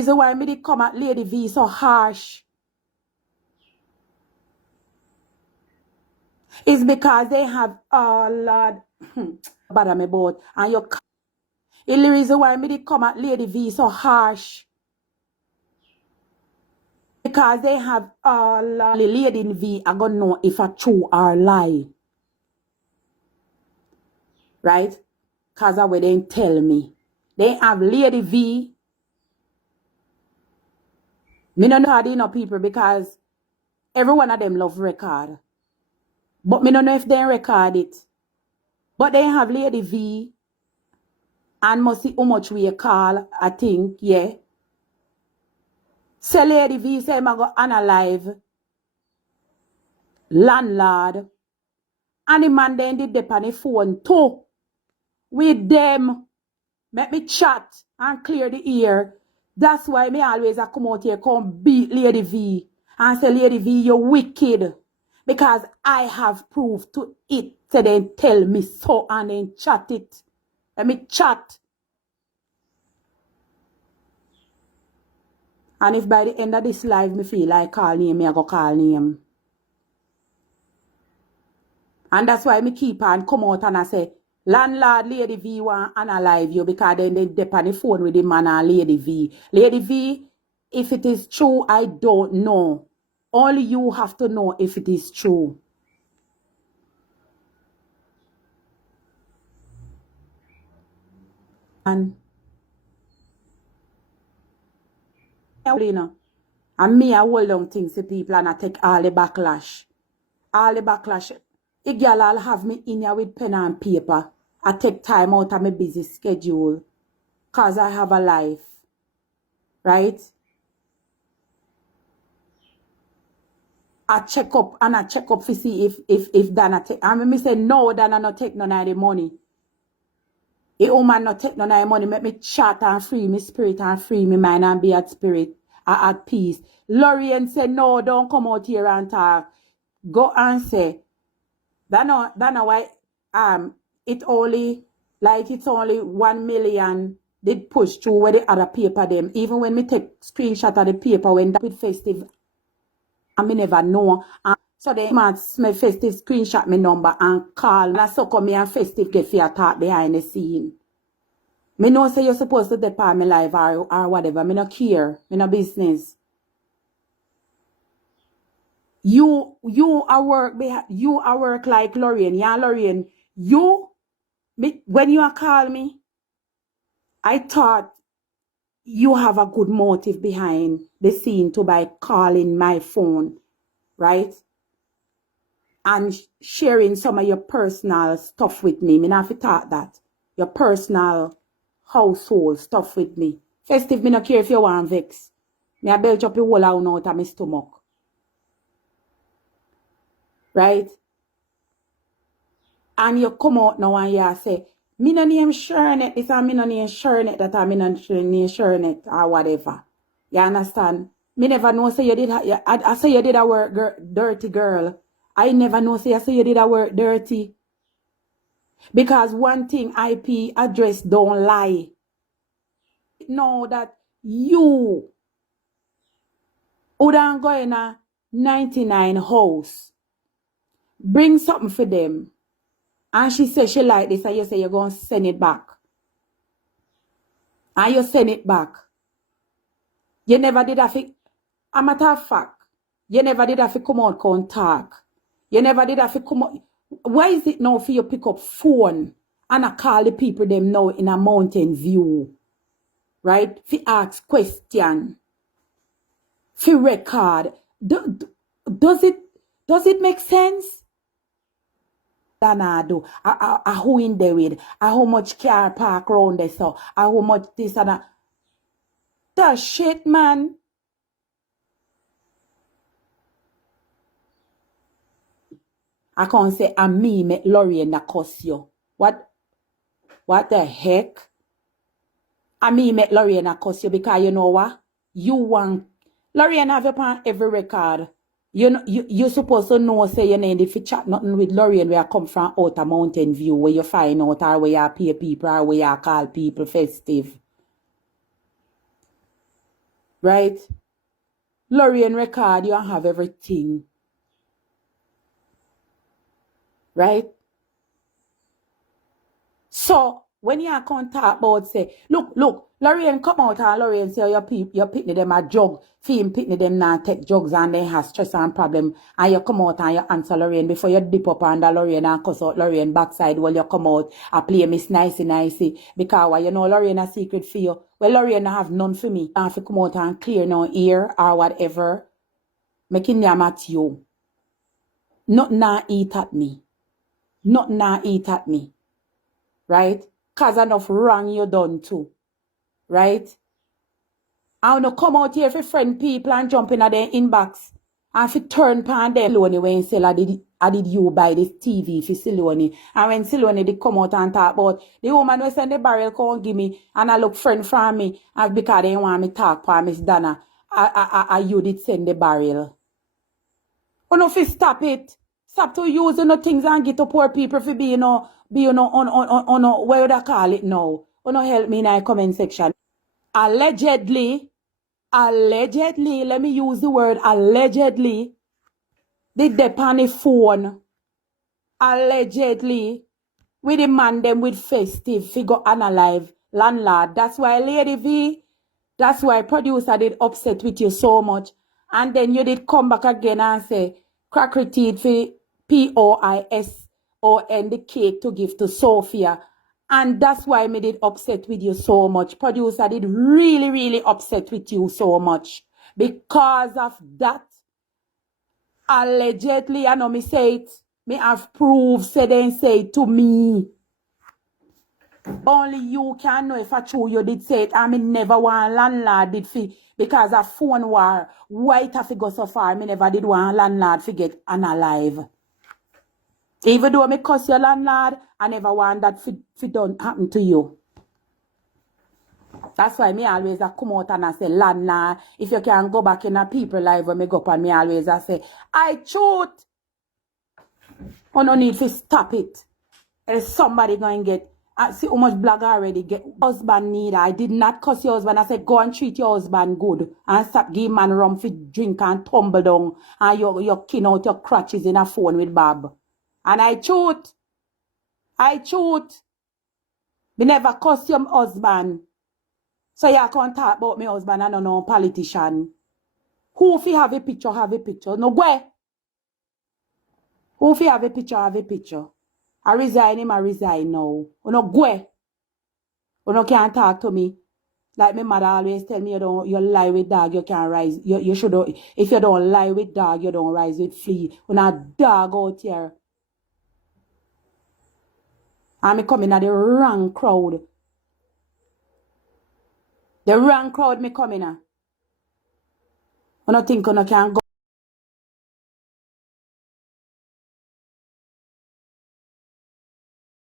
reason why me did come at Lady V so harsh is because they have, oh Lord, bother me about, and you. The reason why me did come at Lady V so harsh because they have all Lady V are gonna know if a true or lie. Right? Because of what they tell me. They have Lady V. Me don't know how they know people because every one of them love record. But me don't know if they record it. But they have Lady V and must see how much we call, I think, yeah. Say Lady V say I go unalive landlord. And the man then did dip on the phone too. With them. Make me chat and clear the ear. That's why me always a come out here, come beat Lady V. And say, Lady V, you're wicked. Because I have proof to it. So then tell me so and then chat it. Let me chat. And if by the end of this live me feel like call name, me I go call name. And that's why me keep on come out and I say, landlord, Lady V want analyze you because then they dip on the phone with the man and Lady V. Lady V, if it is true, I don't know. Only you have to know if it is true. And me, I hold on things to people and I take all the backlash. All the backlash. A girl I'll have me in here with pen and paper. I take time out of my busy schedule. Because I have a life. Right? I check up to see if Dana take. And me say, no, Dana not take none of the money. A woman not take none of the money. Make me chat and free me spirit and free me mind and be at spirit. At peace. Lorraine said, no, don't come out here and talk. Go and say, Dana why it's only 1 million did push through where the other paper them. Even when me take screenshot of the paper when that with festive, I me never know. So they must my festive screenshot my number and call. And I suck on me and festive get for talk behind the scene. Me know say you're supposed to depart me live or whatever. Me no care. Me no business. You are work like Lorraine. Yeah, Lorraine. When you call me, I thought you have a good motive behind the scene to by calling my phone, right? And sharing some of your personal stuff with me. Me not fi talk that. Your personal household stuff with me. Festive, me not care if you want vex. Me a belch up the whole out of my stomach. Right? And you come out now and you say, me no name Shernet this and me no name Shernet that and me no name Shernet or whatever. You understand? Me never know say you did I say you did a work dirty girl. I never know say you did a work dirty. Because one thing IP address don't lie. Know that you wouldn't go in a 99 house. Bring something for them. And she said she like this and you say you're going to send it back. And you send it back. You never did have to, a matter of fact, you never did have to come out and talk. You never did have to come out. Why is it now for you pick up phone and I call the people them now in a mountain view? Right? For ask question. For record. Does it make sense? I do. Who in there with? How much car park round there so? How much this and that? That shit, man. I can't say me make Lorraine that cuss you. What the heck? Me make Lorraine that cuss you because you know what? You want Lorraine have upon every record. You're supposed to know, say your name if you chat nothing with Lorraine where you come from out a mountain view where you find out or where you pay people or where you call people festive. right? Lorraine record, you have everything, right? So when you can't talk about say, look, Lorraine come out and Lorraine say your pitney them a jug, film pitney them now take drugs and they have stress and problem, and you come out and you answer Lorraine before you dip up under Lorraine and cuss out Lorraine backside while you come out and play Miss Nicey because why you know Lorraine a secret for you. Well, Lorraine have none for me. And if you come out and clear no ear or whatever, making them at you. Not now eat at me. Not now eat at me. Right? Cause enough wrong you done too. Right? I wanna come out here for friend people and jump in at their inbox. And if you turn pan them Siloni when say I did you buy this TV for Siloni. And when Siloni did come out and talk about the woman who send the barrel come give me and I look friend from me and because they want me talk for Miss Donna. I you did send the barrel. Oh no, fi stop it. Stop to use things and get to poor people for be on where would I call it now? No help me in the comment section. Allegedly, let me use the word allegedly, they on the phone. Allegedly, with the man them with festive figure unalive landlord. That's why Lady V, that's why producer did upset with you so much. And then you did come back again and say, cracker teeth for POISON the cake to give to Sophia. And that's why me did upset with you so much. Producer did really, really upset with you so much. Because of that, allegedly, I know me say it, me have proof, say they say it to me. Only you can know if I true you did say it. I mean, never want landlord did fi because of phone war. White have to go so far. Me never did want landlord to get unalive. Even though me cuss your landlord, I never want that fi don't happen to you. That's why me always come out and I say, landlord, if you can go back in a people live when me go up and me always say, I shoot. Oh, no need to stop it. There's somebody going to get, I see how much blog already get. Husband need, I did not cuss your husband. I said, go and treat your husband good. And stop giving man rum for drink and tumble down. And you're kin out your crutches in a phone with Bob. And I shoot. Me never cuss your husband. So you can't talk about my husband and no politician. Who if you have a picture, have a picture. No way. Who if you have a picture, have a picture. I resign him, I resign now. You no go. You no can't talk to me. Like my mother always tell me you lie with dog, you can't rise. You should if you don't lie with dog, you don't rise with flea. You not dog out here. And me coming at the wrong crowd. The wrong crowd me coming at. You no think you no can go.